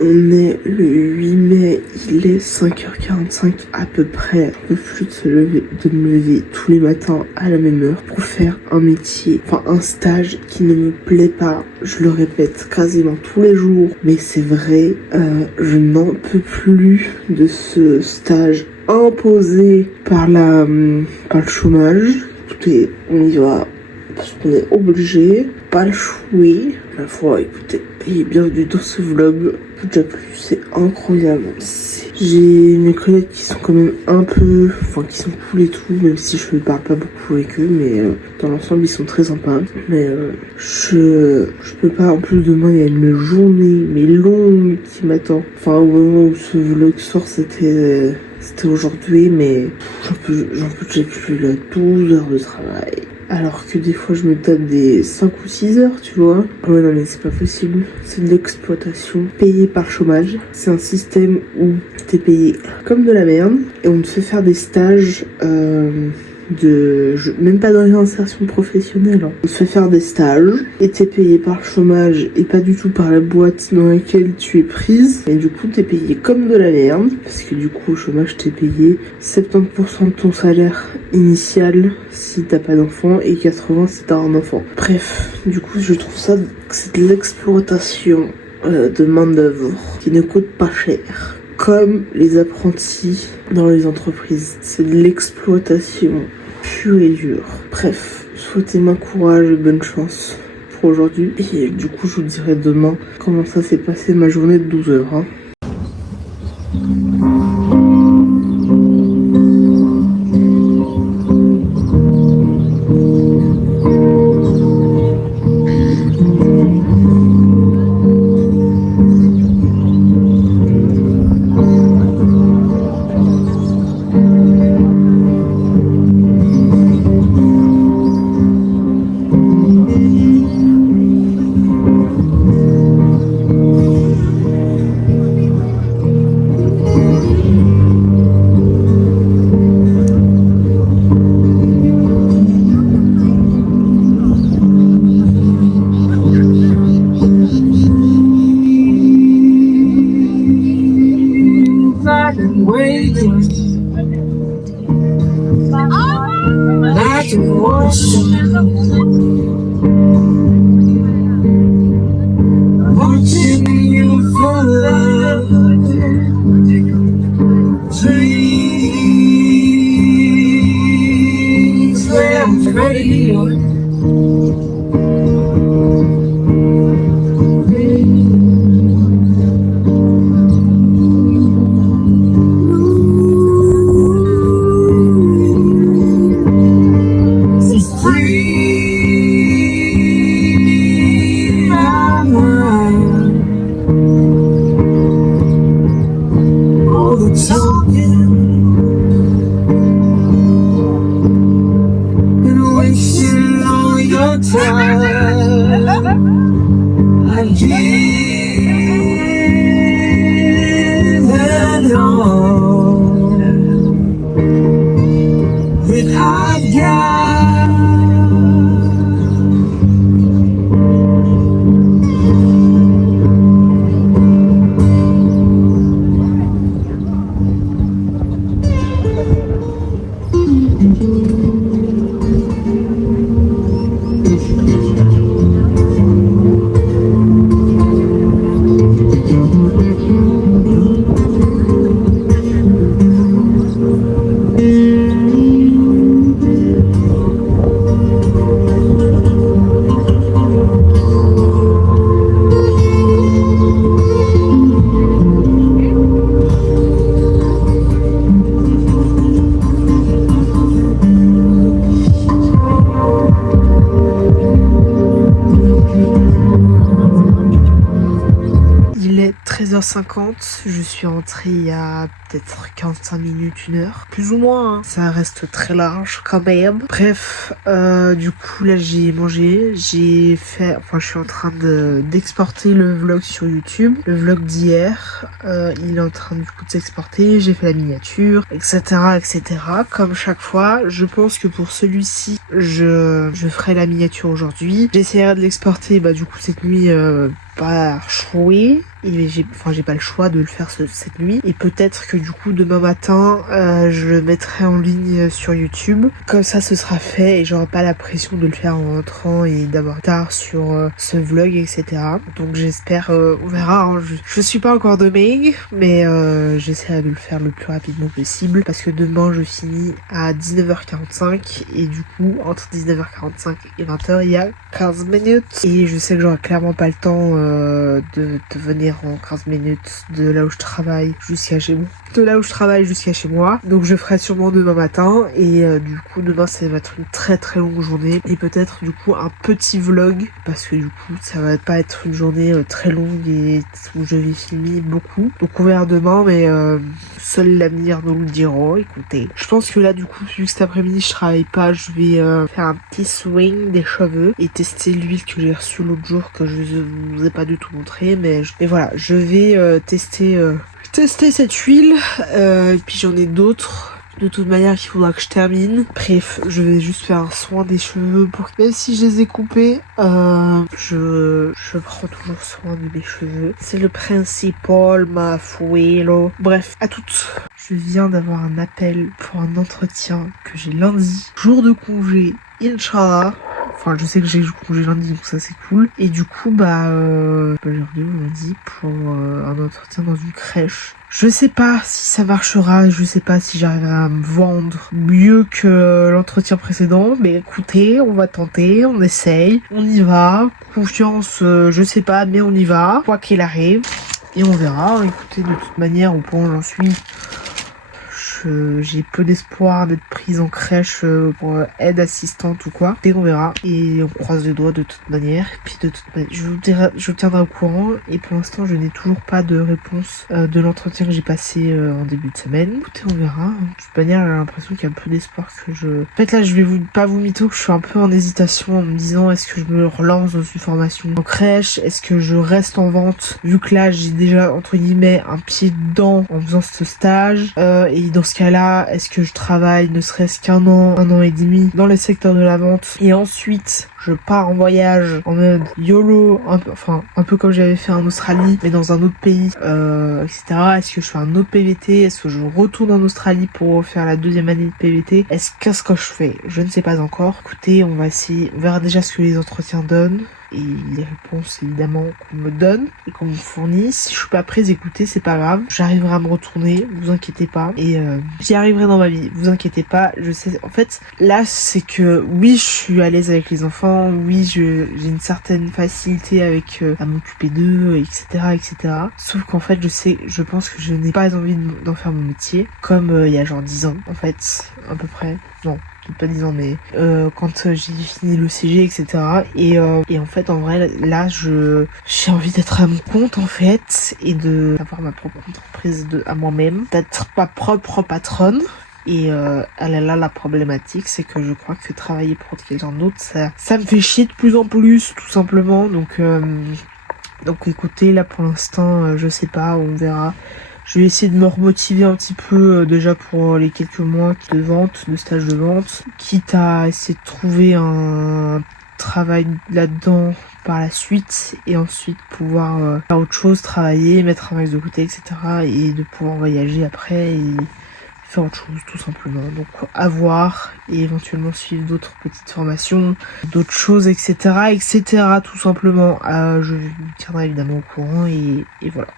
On est le 8 mai, il est 5h45 à peu près. Je peux plus de me lever tous les matins à la même heure pour faire un métier, enfin un stage qui ne me plaît pas. Je le répète quasiment tous les jours, mais c'est vrai, je n'en peux plus de ce stage imposé par le chômage. On y va parce qu'on est obligé, pas le chouer. La fois, écoutez, et bienvenue dans ce vlog. Déjà plus, c'est incroyable. J'ai mes collègues qui sont quand même qui sont cool et tout, même si je ne parle pas beaucoup avec eux, mais dans l'ensemble ils sont très sympas. Mais je peux pas, en plus demain il y a une journée mais longue qui m'attend. Enfin au moment où ce vlog sort c'était aujourd'hui, mais j'en peux déjà plus, là, 12 heures de travail. Alors que des fois je me tape des 5 ou 6 heures, tu vois. Ouais non mais c'est pas possible. C'est de l'exploitation payée par chômage. C'est un système où t'es payé comme de la merde. Et on te fait faire des stages même pas de réinsertion professionnelle. On te fait faire des stages et t'es payé par le chômage et pas du tout par la boîte dans laquelle tu es prise. Et du coup t'es payé comme de la merde. Parce que du coup au chômage t'es payé 70% de ton salaire initial si t'as pas d'enfant et 80% si t'as un enfant. Bref, du coup je trouve ça que c'est de l'exploitation de main d'œuvre qui ne coûte pas cher. Comme les apprentis dans les entreprises. C'est de l'exploitation pure et dure. Bref, souhaitez-moi courage et bonne chance pour aujourd'hui. Et du coup, je vous dirai demain comment ça s'est passé ma journée de 12 heures. Hein. Il est 13h50, je suis rentrée il y a peut-être 45 minutes, 1 heure, plus ou moins, hein. Ça reste très large quand même. Bref, du coup là j'ai mangé, je suis en train d'exporter le vlog sur YouTube, le vlog d'hier, il est en train du coup de s'exporter, j'ai fait la miniature, etc. Comme chaque fois, je pense que pour celui-ci, je ferai la miniature aujourd'hui. J'essaierai de l'exporter du coup cette nuit pas jouer. Et j'ai pas le choix de le faire cette nuit. Et peut-être que du coup demain matin je le mettrai en ligne sur YouTube. Comme ça ce sera fait et j'aurai pas la pression de le faire en rentrant et d'avoir tard sur ce vlog, etc. Donc j'espère, on verra, hein. Je suis pas encore de Meg, mais j'essaierai de le faire le plus rapidement possible parce que demain je finis à 19h45 et du coup entre 19h45 et 20h il y a 15 minutes et je sais que j'aurai clairement pas le temps de venir en 15 minutes de là où je travaille jusqu'à chez moi. Donc je ferai sûrement demain matin et du coup demain ça va être une très très longue journée et peut-être du coup un petit vlog parce que du coup ça va pas être une journée très longue et où je vais filmer beaucoup. Donc on verra demain mais seul l'avenir nous le dira. Écoutez, je pense que là du coup vu que cet après-midi je travaille pas, je vais faire un petit swing des cheveux et tester l'huile que j'ai reçue l'autre jour que je vous ai pas du tout montré mais voilà, je vais tester cette huile et puis j'en ai d'autres de toute manière qu'il faudra que je termine. Bref, je vais juste faire un soin des cheveux pour que même si je les ai coupés je prends toujours soin de mes cheveux, c'est le principal, ma fouelo. Bref, à toutes. Je viens d'avoir un appel pour un entretien que j'ai lundi, jour de congé, Inch'Allah. Enfin, je sais que j'ai congé lundi, donc ça c'est cool. Et du coup, j'ai rendez-vous lundi pour un entretien dans une crèche. Je sais pas si ça marchera, je sais pas si j'arriverai à me vendre mieux que l'entretien précédent. Mais écoutez, on va tenter, on essaye, on y va. Confiance, je sais pas, mais on y va. Quoi qu'il arrive. Et on verra. Écoutez, de toute manière, au point où j'en suis, j'ai peu d'espoir d'être prise en crèche pour aide assistante ou quoi. Et on verra. Et on croise les doigts de toute manière. Et puis de toute manière, je vous tiendrai au courant. Et pour l'instant, je n'ai toujours pas de réponse de l'entretien que j'ai passé en début de semaine. Écoutez, on verra. De toute manière, j'ai l'impression qu'il y a peu d'espoir que je... En fait, là, je vais pas vous mytho que je suis un peu en hésitation en me disant est-ce que je me relance dans une formation en crèche? Est-ce que je reste en vente? Vu que là, j'ai déjà, entre guillemets, un pied dedans en faisant ce stage. Et dans ce cas-là, est-ce que je travaille ne serait-ce qu'un an et demi dans le secteur de la vente et ensuite je pars en voyage en mode YOLO, un peu comme j'avais fait en Australie mais dans un autre pays, etc. Est-ce que je fais un autre PVT? Est-ce que je retourne en Australie pour faire la deuxième année de PVT? Qu'est-ce que je fais? Je ne sais pas encore. Écoutez, on va essayer, on verra déjà ce que les entretiens donnent et les réponses évidemment qu'on me donne et qu'on me fournit. Si je suis pas prise, écoutez, c'est pas grave, j'arriverai à me retourner, vous inquiétez pas, et j'y arriverai dans ma vie, vous inquiétez pas. Je sais, en fait là c'est que oui, je suis à l'aise avec les enfants, oui, j'ai une certaine facilité avec à m'occuper d'eux, etc. Sauf qu'en fait je pense que je n'ai pas envie d'en faire mon métier comme il y a genre 10 ans en fait, à peu près. Non, pas 10 ans, mais quand j'ai fini le CG, etc. Et en fait, en vrai, là, j'ai envie d'être à mon compte, en fait, et d'avoir ma propre entreprise à moi-même, d'être ma propre patronne. Et là, la problématique, c'est que je crois que travailler pour quelqu'un d'autre, ça me fait chier de plus en plus, tout simplement. Donc écoutez, là, pour l'instant, je sais pas, on verra. Je vais essayer de me remotiver un petit peu déjà pour les quelques mois de vente, de stage de vente, quitte à essayer de trouver un travail là-dedans par la suite et ensuite pouvoir faire autre chose, travailler, mettre un max de côté, etc. et de pouvoir voyager après et faire autre chose tout simplement. Donc à voir et éventuellement suivre d'autres petites formations, d'autres choses, etc. tout simplement. Je vous tiendrai évidemment au courant et voilà.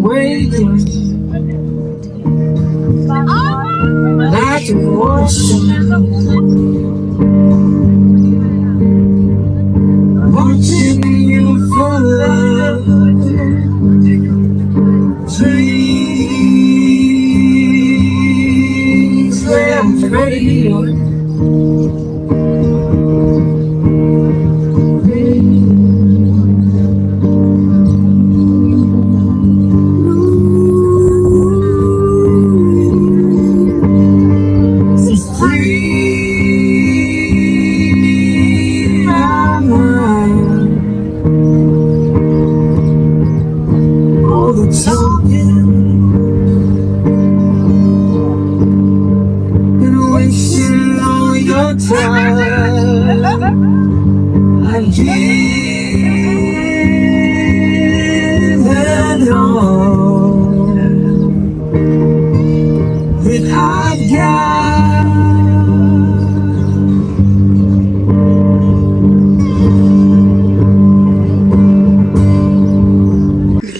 Waiting like an ocean, watching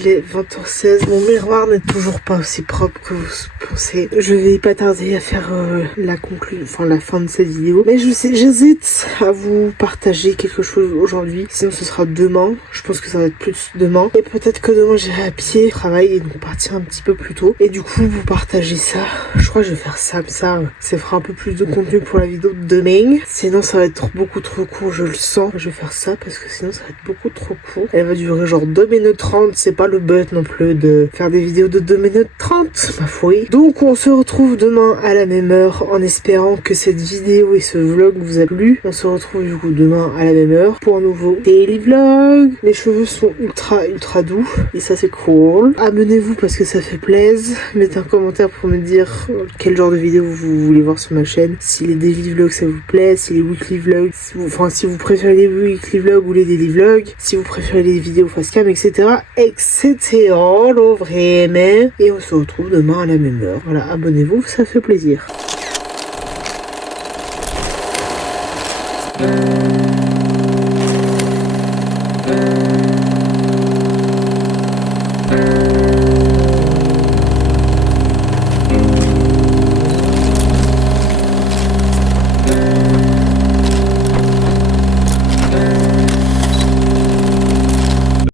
Il est 20h16, mon miroir n'est toujours pas aussi propre que vous pensez. Je vais pas tarder à faire la fin de cette vidéo. Mais je sais, j'hésite à vous partager quelque chose aujourd'hui. Sinon ce sera demain. Je pense que ça va être plus demain. Et peut-être que demain j'irai à pied, travailler et donc partir un petit peu plus tôt. Et du coup vous partagez ça. Je crois que je vais faire ça comme ça. Ça fera un peu plus de contenu pour la vidéo de demain. Sinon ça va être beaucoup trop court, je le sens. Je vais faire ça parce que sinon ça va être beaucoup trop court. Elle va durer genre 2 minutes 30. C'est pas le but non plus de faire des vidéos de 2 minutes 30, ma foi. Donc on se retrouve demain à la même heure en espérant que cette vidéo et ce vlog vous a plu. On se retrouve du coup demain à la même heure pour un nouveau daily vlog. Les cheveux sont ultra doux et ça c'est cool. Abonnez-vous parce que ça fait plaisir. Mettez un commentaire pour me dire quel genre de vidéo vous voulez voir sur ma chaîne. Si les daily vlogs ça vous plaît, si les weekly vlogs, si vous préférez les weekly vlogs ou les daily vlogs, si vous préférez les vidéos face cam, etc. Lo vraiment. Et on se retrouve demain à la même heure. Voilà, abonnez-vous, ça fait plaisir.